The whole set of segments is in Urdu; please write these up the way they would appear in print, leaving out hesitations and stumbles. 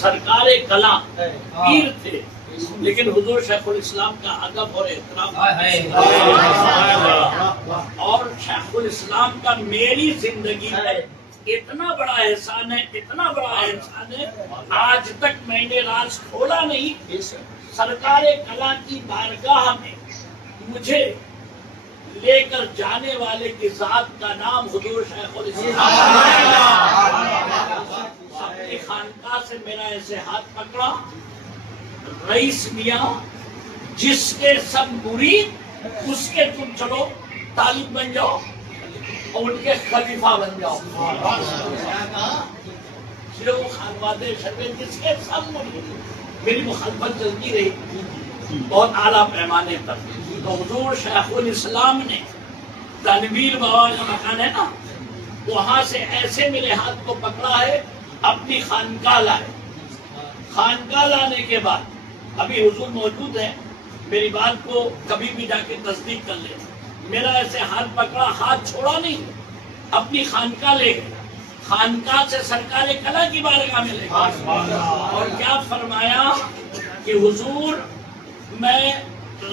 سرکار کلاں پیر تھے، لیکن حضور شیخ الاسلام کا ادب اور احترام، اور شیخ الاسلام کا میری زندگی میں اتنا بڑا احسان ہے، اتنا بڑا احسان ہے، آج تک میں نے راز کھولا نہیں۔ سرکار کلاں کی بارگاہ میں مجھے لے کر جانے والے کی ذات کا نام حضور شیخ الاسلام۔ اپنی خانقاہ سے میرا ایسے ہاتھ پکڑا، رئیس میاں جس کے سب مرید اس کے تم چلو طالب بن جاؤ اور ان کے خلیفہ بن جاؤ۔ جو خانوادے شریف جس کے سب مرید، میری مخالفت چلتی رہی بہت اعلیٰ پیمانے پر۔ تو حضور شیخ الاسلام نے تنویر بابا کا مکان ہے نا، وہاں سے ایسے میرے ہاتھ کو پکڑا ہے، اپنی خانقاہ لائے۔ خانقاہ لانے کے بعد ابھی حضور موجود ہے، میری بات کو کبھی بھی جا کے تصدیق کر لے، میرا ایسے ہاتھ پکڑا، ہاتھ چھوڑا نہیں، اپنی خانقاہ لے گئے، خانقاہ سے سرکار کلاں کی بارگاہ میں لے گئے، اور کیا فرمایا کہ حضور میں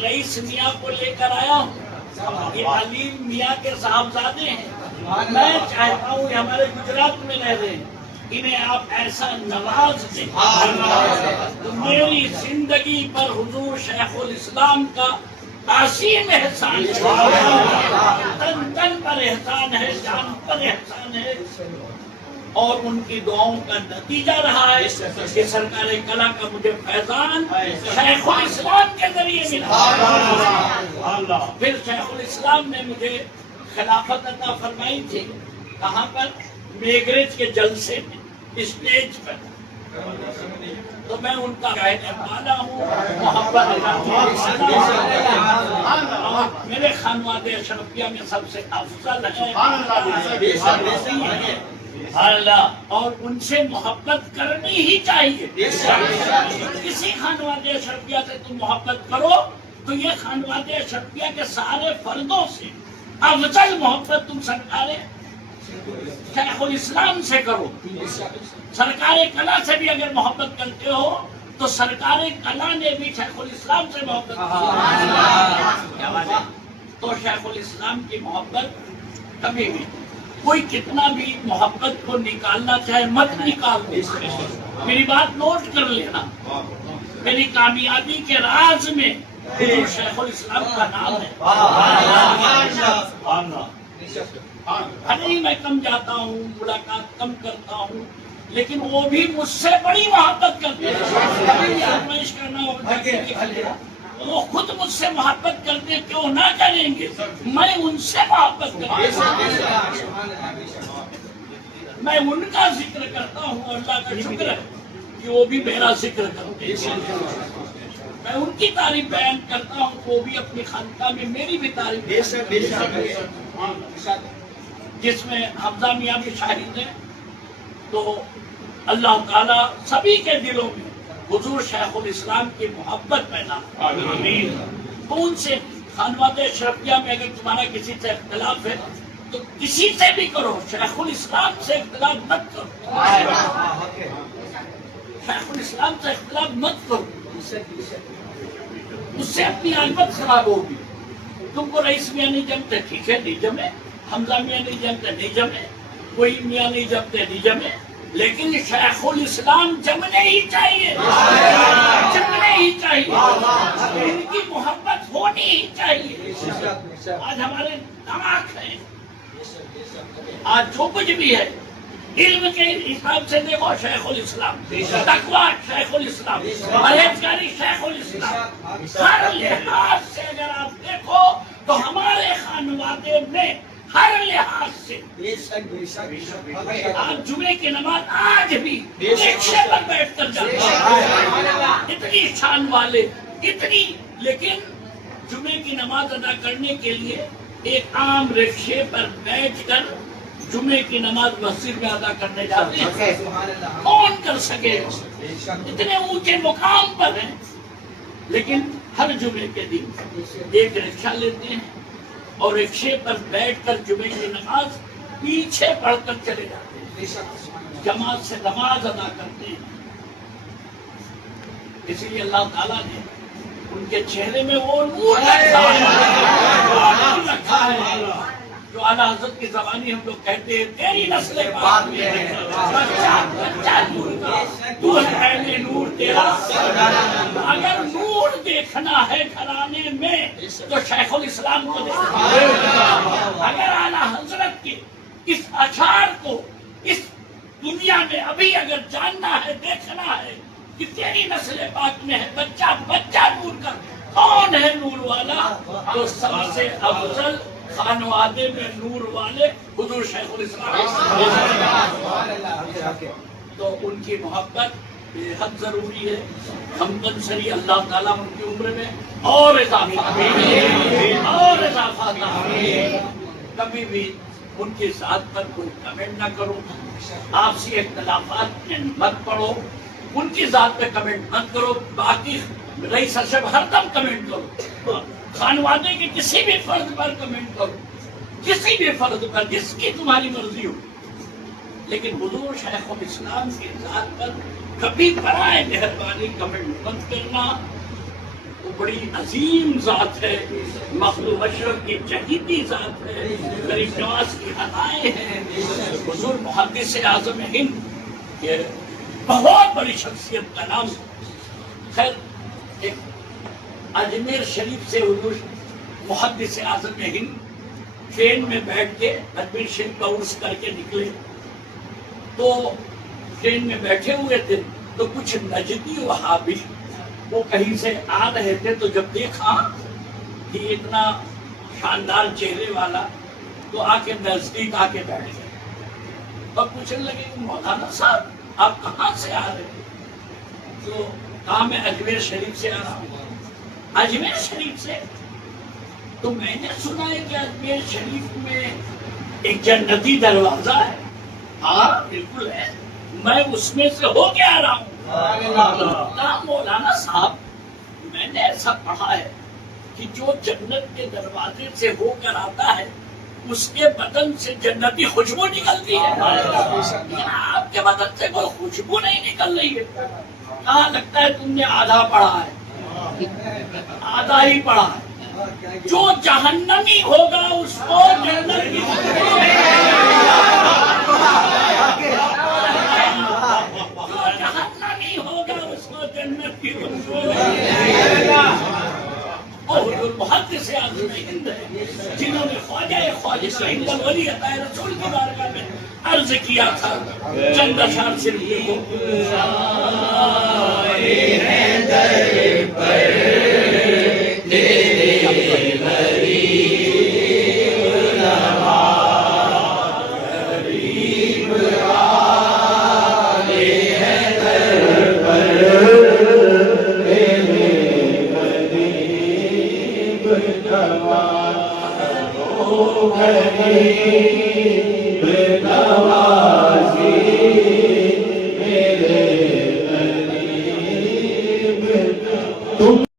رئیس میاں کو لے کر آیا ہوں، یہ علیم میاں کے صاحبزادے ہیں، میں چاہتا ہوں یہ ہمارے گجرات میں رہ رہے ہیں، انہیں آپ ایسا نواز دیں تو میری زندگی پر حضور شیخ الاسلام کا عظیم احسان ہے، تن تن پر احسان ہے، جان پر احسان ہے، اور ان کی دعاؤں کا نتیجہ رہا ہے کہ سرکار کلاں کا مجھے فیضان شیخ الاسلام کے ذریعے ملا۔ پھر شیخ الاسلام نے مجھے خلافت عطا فرمائی تھی، کہاں پر؟ میگریج کے جلسے میں، اسٹیج پر، تو میں ان کا کہنے والا ہوں، محبت اور میرے خانوادے اشرفیہ میں سب سے افضل ہے، اور ان سے محبت کرنی ہی چاہیے۔ کسی خانوادے اشرفیہ سے تم محبت کرو تو یہ خانوادے اشرفیہ کے سارے فردوں سے افضل محبت تم سرکار شیخ الاسلام سے کرو۔ سرکار کلاں سے بھی اگر محبت کرتے ہو تو سرکار کلاں نے بھی شیخ الاسلام سے محبت کی، تو شیخ الاسلام کی محبت کبھی بھی کوئی کتنا بھی محبت کو نکالنا چاہے مت نکال دو۔ میری بات نوٹ کر لینا، میری کامیابی کے راز میں حضور شیخ الاسلام کا نام ہے۔ میں کم جاتا ہوں، ملاقات کم کرتا ہوں، لیکن وہ بھی مجھ سے بڑی محبت کرتے ہیں۔ آزمائش کرنا ہوگا، وہ خود مجھ سے محبت کرتے کیوں نہ کریں گے، میں ان سے محبت کرتا ہوں، میں ان کا ذکر کرتا ہوں، اللہ کا شکر ہے کہ وہ بھی میرا ذکر کرتے ہیں، میں ان کی تعریف بیان کرتا ہوں، وہ بھی اپنی خانقاہ میں میری بھی تعریف، جس میں حمزہ میاں بھی شاہد ہیں۔ تو اللہ تعالیٰ سبھی کے دلوں میں حضور شیخ الاسلام کی محبت پیدا آمین۔ تو ان سے خانوادے اشرفیہ میں اگر تمہارا کسی سے اختلاف ہے تو کسی سے بھی کرو، شیخ الاسلام سے اختلاف مت کرو، شیخ الاسلام سے اختلاف مت کرو، اس سے اپنی عظمت خراب ہوگی۔ تم کو رئیس میاں نہیں جمتے، ٹھیک ہے نہیں جمے، حمزہ میاں نہیں جمتے نہیں جمے، کوئی میاں نہیں جمتے نہیں جمے، لیکن شیخ الاسلام جمنے ہی چاہیے، جمنے ہی چاہیے، ان کی محبت ہونی ہی چاہیے۔ آج ہمارے دماغ ہیں، آج جو کچھ بھی ہے علم کے حساب سے دیکھو شیخ الاسلام، تقویٰ شیخ الاسلام، پرہیزگاری شیخ الاسلام، ہر لحاظ سے اگر آپ دیکھو تو ہمارے خانوادے میں ہر لحاظ سے آپ جمعے کی نماز آج بھی رکشے پر بیٹھ کر جاتے ہیں، اتنی شان والے، اتنی، لیکن جمعے کی نماز ادا کرنے کے لیے ایک عام رکشے پر بیٹھ کر جمعے کی نماز مسجد میں ادا کرنے جاتے ہیں، کون کر سکے؟ اتنے اونچے مقام پر ہیں، لیکن ہر جمعے کے دن ایک رکشہ لیتے ہیں اور رکشے پر بیٹھ کر جمعے کی نماز پیچھے پڑھ کر چلے جاتے ہیں، جماعت سے نماز ادا کرتے ہیں۔ اسی لیے اللہ تعالیٰ نے ان کے چہرے میں وہ نور رکھا ہے جو اعلیٰ حضرت کی زبانی ہم لوگ کہتے ہیں تیری نسل پاک میں ہے بچہ نور کا، تو ہے عین نور تیرا۔ اگر نور دیکھنا ہے گھرانے میں تو شیخ الاسلام کو دیکھنا ہے۔ اگر اعلیٰ حضرت کے اس اشعار کو اس دنیا میں ابھی اگر جاننا ہے، دیکھنا ہے کہ تیری نسل پاک میں ہے بچہ نور کا، کون ہے نور والا؟ تو سب سے افضل خانوادے میں نور والے حضور شیخ الاسلام۔ تو ان کی محبت بے حد ضروری ہے۔ ہم کنسری اللہ تعالیٰ ان کی عمر میں اور اضافہ تھا۔ کبھی بھی ان کی ذات پر کوئی کمنٹ نہ کرو، آپسی اختلافات میں مت پڑھو، ان کی ذات پہ کمنٹ مت کرو، باقی رئیس اشرف ہر دم کمنٹ کرو، خانوادے کے کسی بھی فرد پر کمنٹ کرو، کسی بھی فرد پر جس کی تمہاری مرضی ہو، لیکن حضور شیخ الاسلام کی ذات پر کبھی برائے مہربانی کمنٹ مت کرنا۔ وہ بڑی عظیم ذات ہے، مخلوق اشرف کی چہیتی ذات ہے، غریب نواز کی عطائیں ہیں، حضور محدث اعظم ہند، یہ بہت بڑی شخصیت کا نام۔ خیر، ایک اجمیر شریف سے حضور محدث اعظم ہند ٹرین میں بیٹھ کے اجمیر شریف کا عرس کر کے نکلے، تو ٹرین میں بیٹھے ہوئے تھے تو کچھ نجدی وہابی وہ کہیں سے آ رہے تھے، تو جب دیکھا کہ اتنا شاندار چہرے والا تو آ کے نزدیک آ کے بیٹھ گئے اور پوچھنے لگے کہ مولانا صاحب آپ کہاں سے آ رہے ہیں؟ تو کہا میں اجمیر شریف سے آ رہا ہوں۔ اجمیر شریف سے؟ تو میں نے سنا ہے کہ اجمیر شریف میں ایک جنتی دروازہ ہے۔ ہاں بالکل ہے، میں اس میں سے ہو کے آ رہا ہوں۔ مولانا صاحب میں نے ایسا پڑھا ہے کہ جو جنت کے دروازے سے ہو کر آتا ہے اس کے بدن سے جنتی خوشبو نکلتی ہے، آپ کے بدن سے کوئی خوشبو نہیں نکل رہی ہے۔ کہاں لگتا ہے تم نے آدھا پڑھا ہے، آدھا ہی پڑھا ہے۔ جو جہنمی ہوگا اس کو جنت کی محدث اعظم ہند ہے جنہوں نے خواجہ شہید ولی عطا رسول کی بارگاہ میں عرض کیا تھا، چند اشعار صرف دیکھو۔